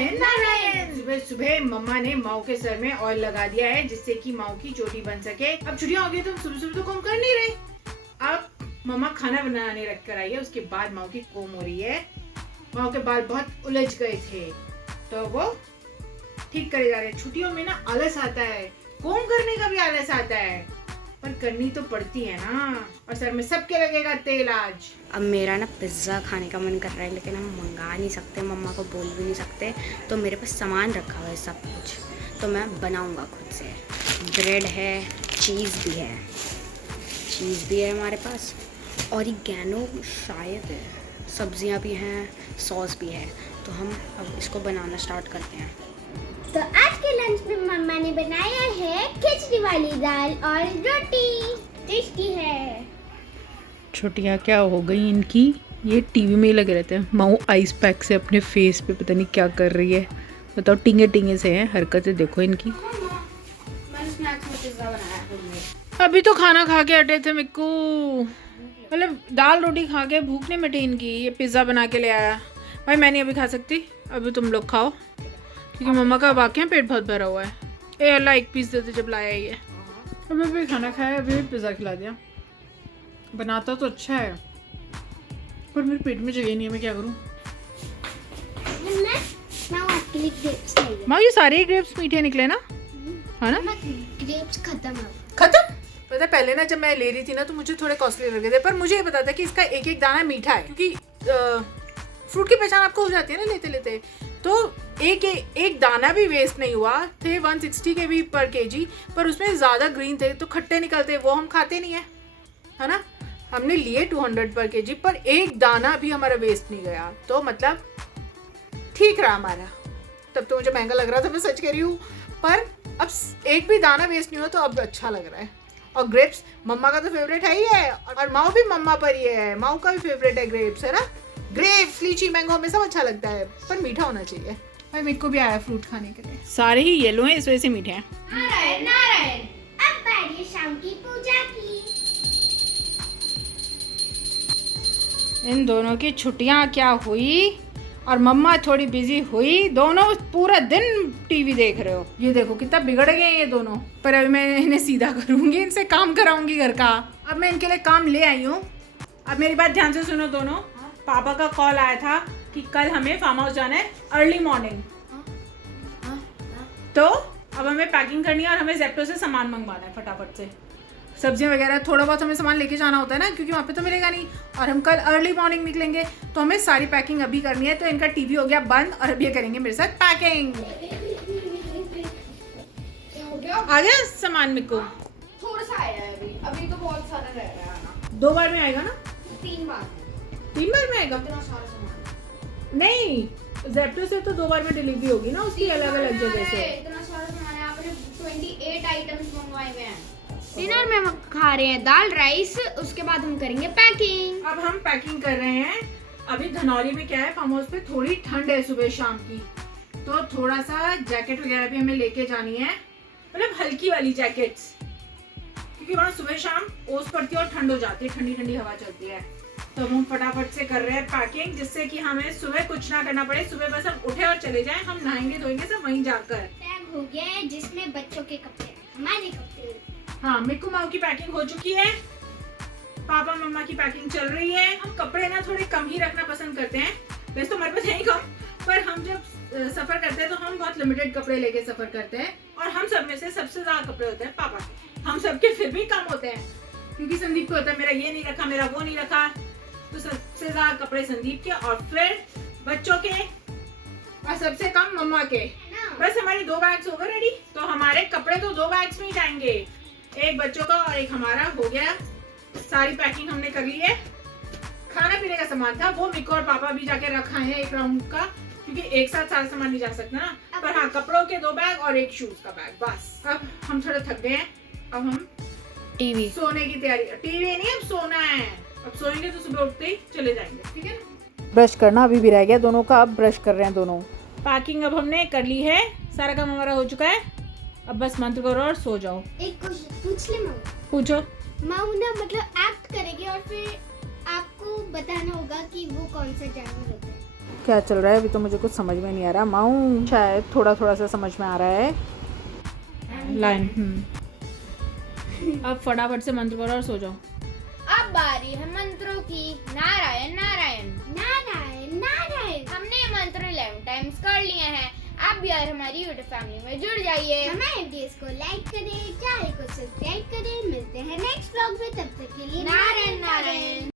नारायण नारायण। सुबह सुबह मम्मा ने माओ के सर में ऑयल लगा दिया है जिससे कि माओ की चोटी बन सके। अब छुट्टियां हो गई तो सुबह सुबह तो कॉम कर नहीं रहे। अब मम्मा खाना बनाने रख कर आई है, उसके बाद माओ की कोम हो रही है। माओ के बाल बहुत उलझ गए थे तो वो ठीक करे जा रहे हैं। छुट्टियों में ना आलस आता है, कोम करने का भी आलस आता है, पर करनी तो पड़ती है ना। और सर में सबके लगेगा तेल आज। अब मेरा ना पिज़्ज़ा खाने का मन कर रहा है, लेकिन हम मंगा नहीं सकते, मम्मा को बोल भी नहीं सकते। तो मेरे पास सामान रखा हुआ है सब कुछ, तो मैं बनाऊंगा खुद से। ब्रेड है, चीज़ भी है हमारे पास, ऑरिगैनो शायद है, सब्जियां भी हैं, सॉस भी है। तो हम अब इसको बनाना स्टार्ट करते हैं। तो आज के लंच में मम्मा ने बनाया है खिचड़ी वाली दाल और रोटी। टेस्टी है। छुट्टियाँ क्या हो गई इनकी, ये टीवी में ही लगे रहते हैं। माऊ आइस पैक से अपने फेस पे पता नहीं क्या कर रही है, बताओ। टिंगे टिंगे से हैं, हरकतें देखो इनकी। मैंने स्नैक्स में पिज़्ज़ा बनाया है। अभी तो खाना खा के हटे थे मिक्कू, मतलब दाल रोटी खा के भूख नहीं मिटी इनकी। ये पिज़्ज़ा बना के ले आया। भाई मैं नहीं अभी खा सकती, अभी तुम लोग खाओ, क्योंकि मम्मा का वाकई पेट बहुत भरा हुआ है। ए अल्लाह, एक पीस देते जब लाया ये। अभी भी खाना खाया, अभी भी पिज़्ज़ा खिला दिया। बनाता तो अच्छा है पर मेरे पेट में जगह नहीं है, मैं क्या करूँ। मैं आपके लिए ग्रेप्स लाई है। माँ ये सारे ग्रेप्स मीठे निकले ना, है ना? ग्रेप्स खत्म है। खत्म। पता है पहले ना जब मैं ले रही थी ना तो मुझे थोड़े कॉस्टली लगे थे, पर मुझे ये पता था कि इसका एक एक दाना मीठा है, क्योंकि फ्रूट की पहचान आपको हो जाती है ना लेते लेते। तो एक दाना भी वेस्ट नहीं हुआ। थे 160 के भी पर केजी, पर उसमें ज़्यादा ग्रीन थे तो खट्टे निकलते, वो हम खाते नहीं है ना। हमने लिए 200 पर केजी, पर एक दाना भी हमारा वेस्ट नहीं गया, तो मतलब ठीक रहा हमारा। तब तो मुझे महंगा लग रहा था, मैं सच कह रही हूँ, पर अब एक भी दाना वेस्ट नहीं हुआ तो अब अच्छा लग रहा है। और ग्रेप्स मम्मा का तो फेवरेट है ही है, और माओ भी मम्मा पर ही है, माओ का भी फेवरेट है ग्रेप्स, है ना। ग्रेप्स, लीची, मैंगो हमें सब अच्छा लगता है, पर मीठा होना चाहिए। भाई मेरे को भी आया फ्रूट खाने के लिए। सारे ही येलो हैं, इस वजह से मीठे हैं। नारायण नारायण। अब बारी शाम की पूजा की। इन दोनों की छुट्टियां क्या हुई और मम्मा थोड़ी बिजी हुई, दोनों पूरा दिन टीवी देख रहे हो। ये देखो कितना बिगड़ गए ये दोनों, पर अभी मैं इन्हें सीधा करूंगी, इनसे काम कराऊंगी घर का। अब मैं इनके लिए काम ले आई हूँ। अब मेरी बात ध्यान से सुनो दोनों। पापा का कॉल आया था कि कल हमें फार्म हाउस जाना है अर्ली मॉर्निंग, तो अब हमें पैकिंग करनी है और हमें जेप्टो से सामान मंगवाना है फटाफट से। सब्जियां वगैरह थोड़ा बहुत हमें सामान लेके जाना होता है ना, क्योंकि वहाँ पे तो मिलेगा नहीं, और हम कल अर्ली मॉर्निंग निकलेंगे, तो हमें सारी पैकिंग अभी करनी है। तो इनका टीवी हो गया बंद और अभी ये करेंगे मेरे साथ पैकिंग। आ गया सामान मिक्को? थोड़ा सा आया है अभी तो बहुत सारा रह रहा है ना। 2 बार में आएगा ना? 3 बार 3 बार में आएगा? इतना सारा सामान नहीं, जेप्टो से तो 2 बार में डिलीवरी होगी ना उसकी अलग अलग जगह से। इतना सारा सामान है, आपने 28 आइटम्स मंगवाए हुए हैं। डिनर में हम खा रहे हैं दाल राइस, उसके बाद हम करेंगे पैकिंग। अब हम पैकिंग कर रहे हैं। अभी धनौली में क्या है, फार्म हाउस पे थोड़ी ठंड है सुबह शाम की, तो थोड़ा सा जैकेट वगैरह भी हमें लेके जानी है, मतलब हल्की वाली जैकेट्स, क्योंकि वहाँ सुबह शाम ओस पड़ती है और ठंड हो जाती है, ठंडी ठंडी हवा चलती है। तो हम फटाफट से कर रहे हैं पैकिंग, जिससे कि हमें सुबह कुछ ना करना पड़े। सुबह बस हम उठे और चले जाएं, हम नहाएंगे धोएंगे सब वहीं जाकर। पैक हो गया है, जिसमें बच्चों के कपड़े, हमारे कपड़े। हाँ, मिक्कू माऊ की पैकिंग हो चुकी है, पापा मम्मा की पैकिंग चल रही है। हम कपड़े ना थोड़े कम ही रखना पसंद करते हैं, वैसे तो हमारे पास है ही कम, पर हम जब सफर करते हैं तो हम बहुत लिमिटेड कपड़े लेके सफर करते हैं। और हम सब में से सबसे ज्यादा कपड़े होते हैं पापा के, हम सबके फिर भी कम होते हैं, क्योंकि संदीप को होता है मेरा ये नहीं रखा, मेरा वो नहीं रखा, तो सबसे ज्यादा कपड़े संदीप के, और फिर बच्चों के, और सबसे कम मम्मा के। बस हमारी 2 बैग्स हो गए रेडी, तो हमारे कपड़े तो 2 बैग्स में ही जाएंगे, एक बच्चों का और एक हमारा। हो गया, सारी पैकिंग हमने कर ली है। खाना पीने का सामान था वो मिक्को और पापा भी जाके रखा है एक राउंड का, क्योंकि एक साथ सारा सामान नहीं जा सकता ना। पर हाँ, कपड़ों के 2 बैग और एक शूज का बैग बस। अब हम थोड़े थक गए हैं, अब हम टीवी सोने की तैयारी। टीवी नहीं, अब सोना है। अब सोएंगे तो सुबह उठते ही चले जाएंगे, ठीक है ना। ब्रश करना अभी भी रह गया दोनों का, अब ब्रश कर रहे हैं दोनों। पैकिंग अब हमने कर ली है, सारा काम हमारा हो चुका है। अब बस मंत्र करो और सो जाओ। एक क्वेश्चन पूछ ले माऊ। पूछो। माऊ ना मतलब एक्ट करेगी और फिर आपको बताना होगा कि वो कौन सा जानवर होता है। क्या चल रहा है अभी तो मुझे कुछ समझ में नहीं आ रहा। माऊ शायद थोड़ा थोड़ा सा समझ में आ रहा है लाइन। अब फटाफट से मंत्र पढ़ो और सो जाओ। अब बारी है मंत्रों की। नारायण नारायण नारायण नारायण। हमने ये मंत्र 11 टाइम्स कर लिए हैं। आप भी यार हमारी यूट्यूब फैमिली में जुड़ जाइए। हमारे वीडियोस को लाइक करें, चैनल को सब्सक्राइब करें। मिलते हैं नेक्स्ट व्लॉग में, तब तक के लिए नारायण नारायण।